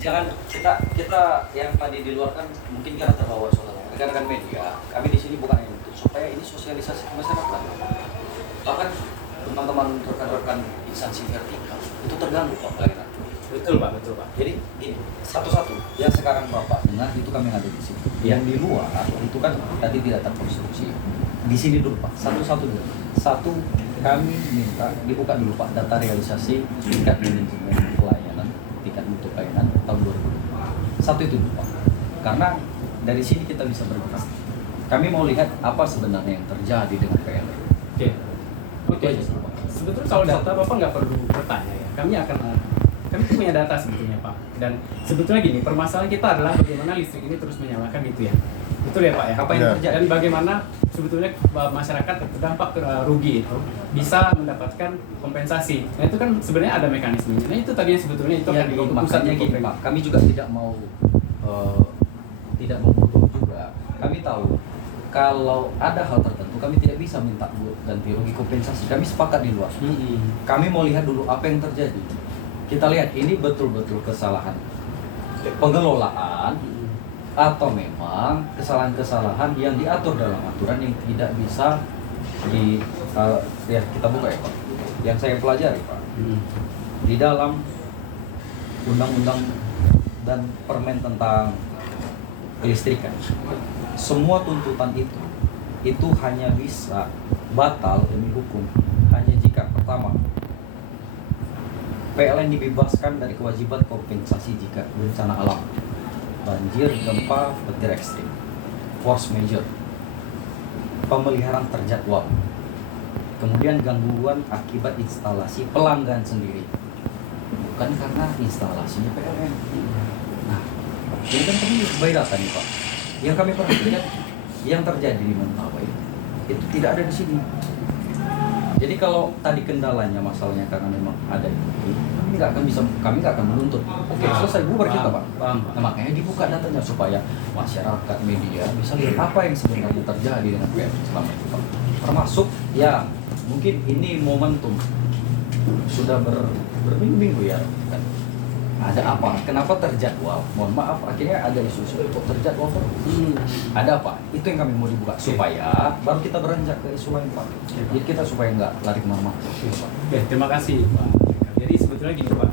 jangan kita yang tadi di luar kan mungkin karena terbawa soal rekan-rekan media. Kami di sini bukan yang itu, supaya ini sosialisasi ke masyarakat. Bahkan teman-teman rekan-rekan instansi vertikal itu terganggu Pak pelayanan. Betul Pak. Jadi ini satu-satu yang sekarang Bapak dengar itu kami ada di sini. Yang di luar itu kan tadi tidak terkonstruksi. Di sini dulu Pak, satu-satu dulu. Satu, kami minta dibuka dulu Pak data realisasi tingkat manajemen pelayanan, tingkat mutu pelayanan tahun 2020. Satu itu dulu Pak. Karena dari sini kita bisa bergerak. Kami mau lihat apa sebenarnya yang terjadi dengan PLN. Oke. Sebetulnya kalau data Bapak nggak perlu bertanya ya. Kami punya data sebetulnya Pak. Dan sebetulnya gini, permasalahan kita adalah bagaimana listrik ini terus menyalakan gitu ya. Betul ya Pak ya? Apa yang terjadi? Dan bagaimana sebetulnya masyarakat terdampak rugi itu bisa mendapatkan kompensasi. Nah itu kan sebenarnya ada mekanismenya. Nah itu tadi sebetulnya itu Ya, akan makanya gini Pak, kami juga tidak mau menutup juga. Kami tahu kalau ada hal tertentu kami tidak bisa minta ganti rugi kompensasi. Kami sepakat di luar. Kami mau lihat dulu apa yang terjadi. Kita lihat ini betul-betul kesalahan pengelolaan atau memang kesalahan-kesalahan yang diatur dalam aturan yang tidak bisa ya kita buka ya Pak. Yang saya pelajari Pak, di dalam undang-undang dan permen tentang kelistrikan, semua tuntutan itu hanya bisa batal demi hukum hanya jika pertama PLN dibebaskan dari kewajiban kompensasi jika bencana alam, banjir, gempa, petir ekstrim, force majeure, pemeliharaan terjadwal, kemudian gangguan akibat instalasi pelanggan sendiri, bukan karena instalasinya PLN. Nah, ini kan kami by data nih Pak. Yang kami pernah lihat yang terjadi di Mentawai itu tidak ada di sini. Jadi kalau tadi kendalanya masalahnya karena memang ada itu, kami nggak akan menuntut. Oke, selesai bubar kita Pak. Nah, makanya dibuka datanya supaya masyarakat media bisa lihat apa yang sebenarnya terjadi dengan PLN selama itu Pak. Termasuk ya mungkin ini momentum sudah berminggu-minggu ya kan. Ada apa? Kenapa terjadwal? Mohon maaf, akhirnya ada isu kok terjadwal terus. Ada apa? Itu yang kami mau dibuka supaya baru kita beranjak ke isu lain Pak. Jadi kita supaya nggak lari kemana-mana. Oke, terima kasih Pak. Jadi sebetulnya gini Pak,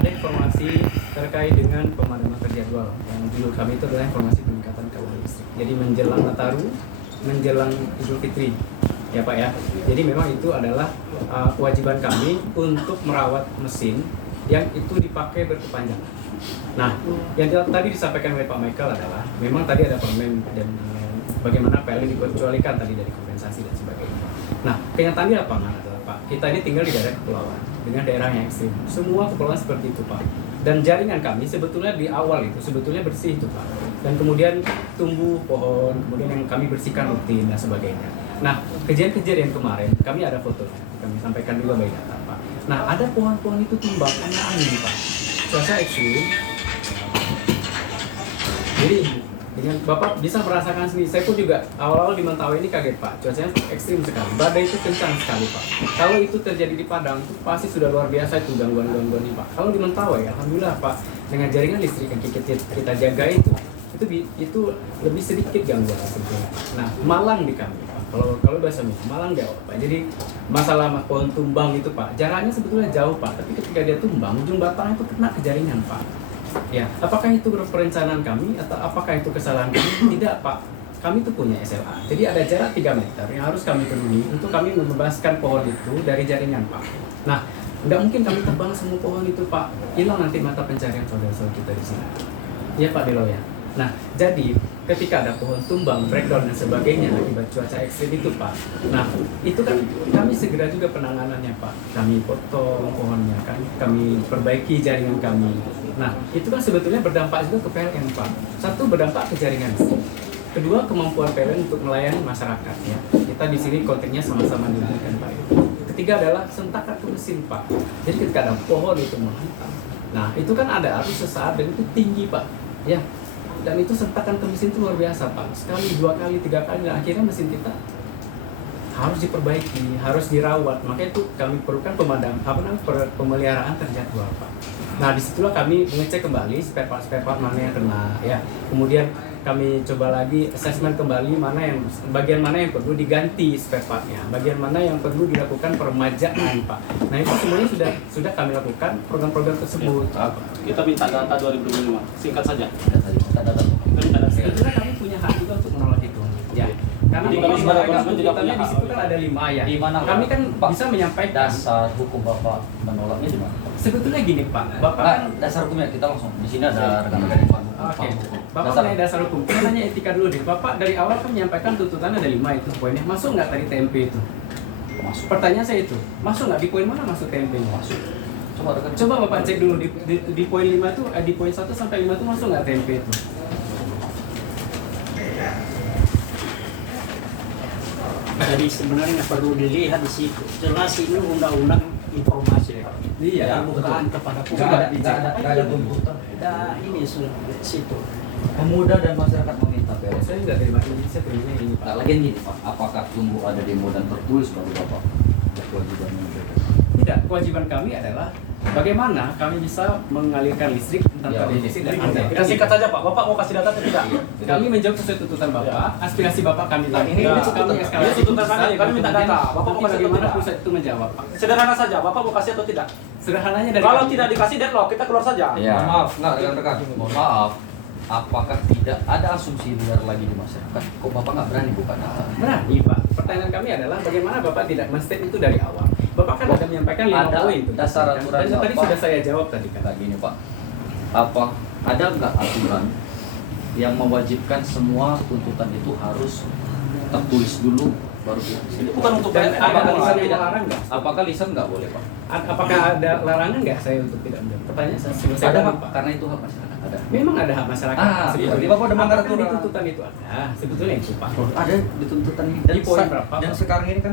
ada informasi terkait dengan pemadaman terjadwal yang dulu kami itu adalah informasi peningkatan keuangan listrik. Jadi menjelang Nataru, menjelang Idul Fitri, ya Pak ya. Jadi memang itu adalah kewajiban kami untuk merawat mesin yang itu dipakai berkepanjangan. Nah, yang tadi disampaikan oleh Pak Michael adalah memang tadi ada permen dan bagaimana PLN dikecualikan tadi dari kompensasi dan sebagainya. Nah, kenyataannya apa adalah Pak, kita ini tinggal di daerah kepulauan dengan daerah yang ekstrim. Semua kepulauan seperti itu Pak. Dan jaringan kami sebetulnya di awal itu sebetulnya bersih itu Pak. Dan kemudian tumbuh pohon, kemudian yang kami bersihkan rutin dan sebagainya. Nah, kejadian-kejadian kemarin kami ada fotonya, kami sampaikan juga by data Pak. Nah, ada pohon-pohon itu tumbang karena angin Pak. Cuaca ekstrim. Jadi dengan Bapak bisa merasakan sendiri. Saya pun juga awal-awal di Mentawai ini kaget Pak. Cuacanya ekstrim sekali. Badai itu kencang sekali Pak. Kalau itu terjadi di Padang itu pasti sudah luar biasa itu gangguan-gangguan ini Pak. Kalau di Mentawai alhamdulillah Pak, dengan jaringan listrik yang kita jaga itu lebih sedikit gangguan sebetulnya. Nah, malang di kami Pak. Kalau bahasa Malang jauh Pak. Jadi masalah pohon tumbang itu Pak, jaraknya sebetulnya jauh Pak. Tapi ketika dia tumbang, ujung batangnya itu kena ke jaringan Pak. Ya, apakah itu perencanaan kami atau apakah itu kesalahan kami? Tidak Pak. Kami itu punya SLA. Jadi ada jarak 3 meter yang harus kami penuhi untuk kami membebaskan pohon itu dari jaringan Pak. Nah, tidak mungkin kami tebang semua pohon itu Pak. Hilang nanti mata pencarian saudara-saudara kita di sini. Iya Pak Delo ya. Nah, jadi ketika ada pohon tumbang, breakdown dan sebagainya akibat cuaca ekstrim itu Pak. Nah, itu kan kami segera juga penanganannya Pak. Kami potong pohonnya kan, kami perbaiki jaringan kami. Nah, itu kan sebetulnya berdampak juga ke PLN Pak. Satu, berdampak ke jaringan listrik. Kedua, kemampuan PLN untuk melayani masyarakat ya. Kita di sini konteksnya sama-sama dilakukan Pak. Ketiga adalah sentakan ke mesin Pak. Jadi ketika ada pohon itu menghantam. Nah, itu kan ada arus sesaat dan itu tinggi Pak. Ya. Dan itu sentakan ke mesin itu luar biasa Pak. Sekali, 2 kali, 3 kali, dan akhirnya mesin kita harus diperbaiki, harus dirawat. Makanya itu kami perlukan pemeliharaan terjadwal, Pak. Nah, disitulah kami mengecek kembali spare part mana yang kena, ya. Kemudian kami coba lagi assessment kembali bagian mana yang perlu diganti spare partnya, bagian mana yang perlu dilakukan peremajaan, Pak. Nah, itu semuanya sudah kami lakukan program-program tersebut. Kita minta data 2025, singkat saja. Kita data. Kita minta data. Sebetulnya kami punya hak juga untuk menolak itu, ya. Karena Jadi Bapak kami sebagai menyampaikan konsumen tidak punya tuntutannya di situ kan ada 5 ya. Di mana, Kami kan Pak? bisa menyampaikan. Dasar hukum Bapak menolaknya di mana? Sebetulnya gini, Pak. Bapak Nah, kan dasar hukumnya kita langsung di sini ada rekan-rekan yang paham Oke, hukum. Bapak Dasar. mengenai dasar hukum, kita nanya etika dulu deh. Bapak dari awal kan menyampaikan tuntutan ada 5 itu poinnya. Masuk nggak tadi TMP itu? Masuk. Pertanyaan saya itu, masuk nggak di poin mana masuk TMP nya? Masuk. Coba rekan. Coba Bapak cek dulu di poin 5 itu, di poin 1 sampai 5 itu masuk nggak TMP itu? Jadi sebenarnya perlu dilihat di situ. Jelas ini undang-undang informasi. Iya, Bukan kepada publik. Nggak ada tuntutan. Nah, ini sudah di situ. Pemuda dan masyarakat meminta beres. Saya nggak terima ini, saya terima ini Pak. Nah, lagi gini Pak, apakah tunggu ada demo dan tertulis baru Bapak berkewajiban memberikan? Tidak, kewajiban kami adalah bagaimana kami bisa mengalirkan listrik tanpa Ya, defisit dan Kita ada. singkat saja Pak, Bapak mau kasih data atau tidak? Kami menjawab sesuai tuntutan Bapak, aspirasi Bapak kami Nah, ini kami tuntutan. eskalasi. Ini tuntutan kami minta data. Bapak mau kasih atau bagaimana tidak? pusat itu menjawab, Pak? Sederhana saja, Bapak mau kasih atau tidak? Sederhananya dari Kalau kami. tidak dikasih deadlock, kita keluar saja. Ya. Mohon maaf, nggak rekan-rekan. Mohon maaf. Apakah tidak ada asumsi liar lagi di masyarakat? Kok Bapak nggak berani buka data? Berani, Pak. Pertanyaan kami adalah bagaimana Bapak tidak men-state itu dari awal? Bapak kan sudah menyampaikan 5 Ada poin. dasar aturan Dan itu tadi Bapak. sudah saya jawab tadi kan. Kayak gini Pak, apa ada nggak aturan yang mewajibkan semua tuntutan itu harus tertulis dulu baru Ini bukan untuk Dan PLN. ada Bapak lisan yang tidak. melarang nggak? Apakah lisan nggak boleh Pak? Apakah ada larangan nggak saya untuk tidak menjawab? Pertanyaan saya selesai Ada dulu, Pak, karena itu hak masyarakat ada. Memang ada hak masyarakat. Ah, sebetulnya. iya. Bapak udah melanggar Apakah di aturan. tuntutan itu ada? Sebetulnya itu Pak. Ada di tuntutan ini Di poin berapa, dan Pak? sekarang ini kan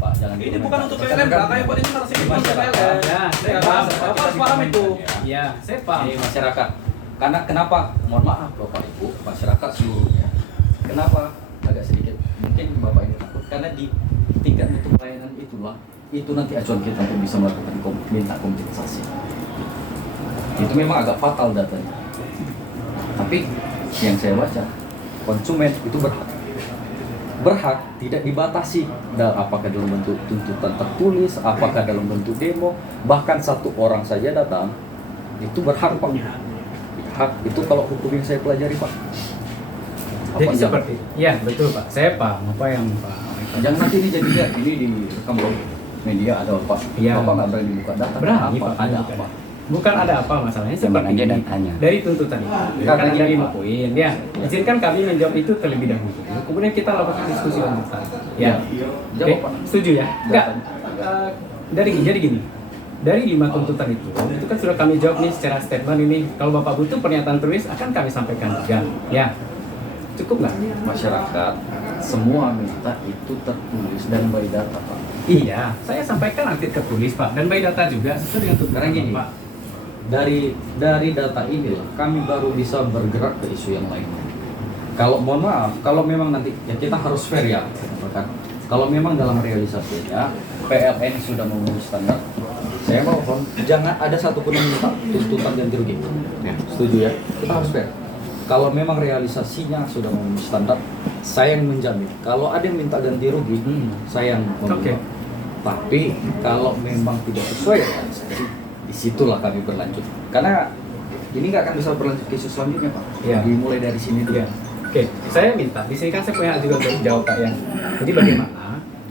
Pak jangan Ini bukan untuk PLN, Pak. Kayak Pak ini narasi bukan untuk PLN. Ya, saya Ya, paham. Bapak harus paham itu. Ya, saya paham. Ini masyarakat. Karena kenapa? Mohon maaf Bapak Ibu, masyarakat seluruhnya. Kenapa? Agak sedikit. Mungkin Bapak ini takut karena di tingkat mutu pelayanan itulah itu nanti acuan kita untuk bisa melakukan minta kompensasi. Itu memang agak fatal datanya. Tapi yang saya baca, konsumen itu berhak tidak dibatasi apakah dalam bentuk tuntutan tertulis, apakah dalam bentuk demo, bahkan satu orang saja datang itu berhak Pak. Hak itu kalau hukum yang saya pelajari Pak. Jadi Apa seperti, ya betul Pak. Saya paham apa yang Pak. jangan nanti ini jadinya ini direkam oleh media ada apa? Iya. Bapak nggak berani buka data. Berani, apa? Pak. Ada Bukan. apa? Bukan ada apa masalahnya Zaman seperti aja ini. dan tanya. Dari tuntutan itu Karena kan ada gini, 5 Pak. poin ya. Izinkan kami menjawab itu terlebih dahulu. Kemudian kita lakukan diskusi lanjutan. Ya. Jawab, Oke, Pak. setuju ya? Enggak. Jadi gini. Dari 5 tuntutan itu kan sudah kami jawab nih secara statement ini. Kalau Bapak butuh pernyataan tulis akan kami sampaikan juga. Ya. Cukup nggak? Masyarakat semua minta itu tertulis dan by data Pak. Iya, saya sampaikan nanti tertulis Pak dan by data juga sesuai dengan tuntutan Karena gini, Pak. dari data inilah kami baru bisa bergerak ke isu yang lain. Kalau mohon maaf, kalau memang nanti ya kita harus fair ya, kan? Kalau memang dalam realisasinya PLN sudah memenuhi standar, saya mohon jangan ada satupun yang minta tuntutan ganti rugi. Ya, setuju ya? Kita harus fair. Kalau memang realisasinya sudah memenuhi standar, saya yang menjamin. Kalau ada yang minta ganti rugi, saya yang Oke. Tapi kalau memang tidak sesuai realisasi, disitulah kami berlanjut. Karena ini nggak akan bisa berlanjut ke isu selanjutnya Pak. Iya. Dimulai dari sini dulu. Ya. Oke, saya minta, di sini kan saya punya hak juga untuk jawab Pak ya. Jadi bagaimana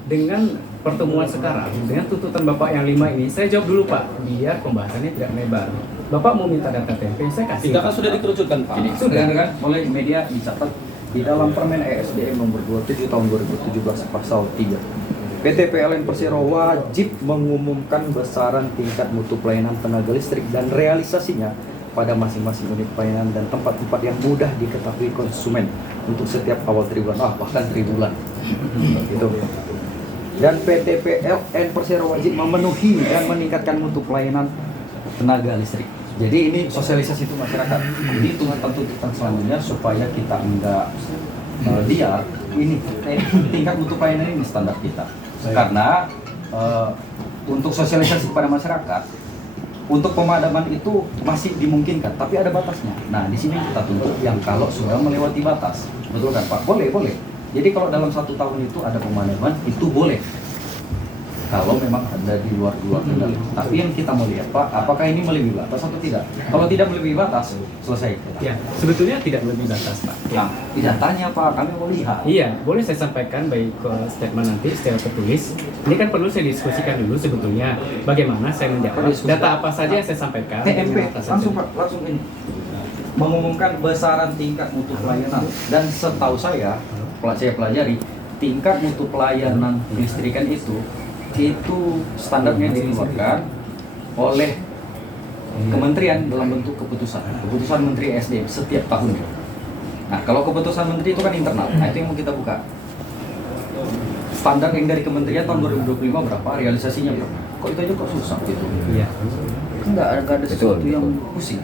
dengan pertemuan sekarang, dengan tuntutan Bapak yang 5 ini, saya jawab dulu Pak, biar pembahasannya tidak melebar. Bapak mau minta data TMP, saya kasih. Tiga kan sudah dikerucutkan Pak. Ini sudah kan oleh media dicatat di dalam Permen ESDM nomor 27 tahun 2017 pasal 3. PT PLN Persero wajib mengumumkan besaran tingkat mutu pelayanan tenaga listrik dan realisasinya pada masing-masing unit pelayanan dan tempat-tempat yang mudah diketahui konsumen untuk setiap awal triwulan, bahkan triwulan. Gitu. Dan PT PLN Persero wajib memenuhi dan meningkatkan mutu pelayanan tenaga listrik. Jadi ini sosialisasi itu masyarakat. Jadi tuntutan selanjutnya supaya kita enggak dia ini tingkat mutu pelayanan ini standar kita. Karena untuk sosialisasi kepada masyarakat, untuk pemadaman itu masih dimungkinkan, tapi ada batasnya. Nah, di sini kita tuntut yang kalau sudah melewati batas, betul kan Pak? Boleh, boleh. Jadi kalau dalam 1 tahun itu ada pemadaman, itu boleh. Kalau memang ada di luar kendali. Tapi yang kita mau lihat Pak, apakah ini melebihi batas atau tidak? Kalau tidak melebihi batas, selesai. Ya, sebetulnya tidak melebihi batas, Pak. Nah, tidak tanya Pak, kami mau lihat. Iya, boleh saya sampaikan baik ke statement nanti secara tertulis. Ini kan perlu saya diskusikan dulu sebetulnya bagaimana saya menjawab. Data apa saja yang saya sampaikan. TMP, dengan apa saja. langsung Pak, langsung ini. Mengumumkan besaran tingkat mutu pelayanan. Dan setahu saya pelajari, tingkat mutu pelayanan listrikan itu standarnya dikeluarkan oleh kementerian dalam bentuk keputusan Menteri SDM setiap tahunnya. Nah, kalau keputusan Menteri itu kan internal, nah itu yang mau kita buka. Standar yang dari kementerian tahun 2025 berapa, realisasinya berapa? Kok itu aja kok susah gitu? Iya. Enggak ada sesuatu yang pusing.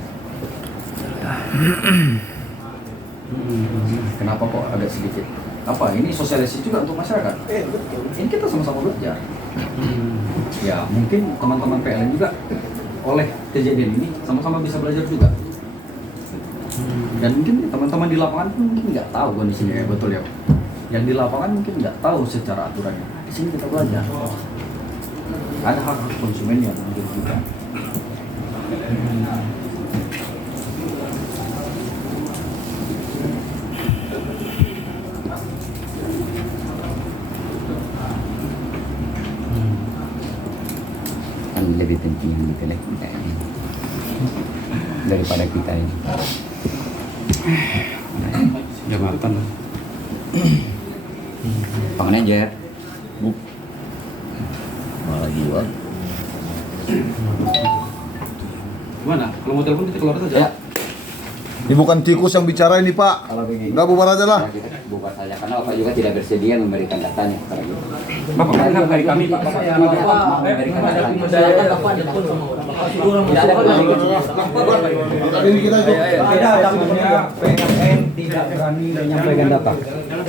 Kenapa kok agak sedikit? Apa ini sosialisasi juga untuk masyarakat? Betul. Ini kita sama-sama belajar. Ya mungkin teman-teman PLN juga oleh kejadian ini sama-sama bisa belajar juga. Dan mungkin teman-teman di lapangan pun mungkin nggak tahu kondisinya ya, betul ya. Yang di lapangan mungkin nggak tahu secara aturannya. Di sini kita belajar. Ada hak konsumen yang dirugikan. Lebih penting gitu lah kita ini daripada kita ini Jabatan. manajer bu Malah gila. Gimana? Kalau mau telepon kita keluar saja. ya Ini bukan tikus yang bicara ini Pak. kalau begini Udah bubar aja lah. ya, kita bubar saja karena Bapak juga tidak bersedia memberikan datanya kepada kita. Bapak kan dari kami Pak. Bapak tidak mau memberikan datanya. Ini kita itu. Tidak namanya PLN tidak berani menyampaikan data.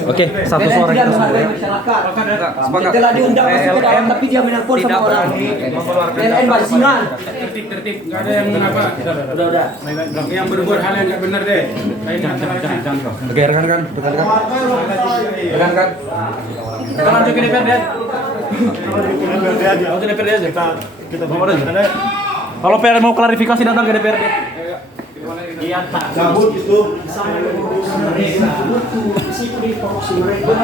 Oke, satu suara kita semua. Sepakat. Setelah diundang masuk ke dalam tapi dia menelpon sama orang. PLN bajingan. Tertib, nggak ada yang apa. Udah. Yang berbuat hal yang nggak benar deh. Jangan. Oke, rekan-rekan. Kita lanjut ke DPRD. Ke DPRD aja. Kita bawa aja. Kalau PLN mau klarifikasi datang ke DPRD. Iya tak. Cabut itu. Di situ di porsi mereka.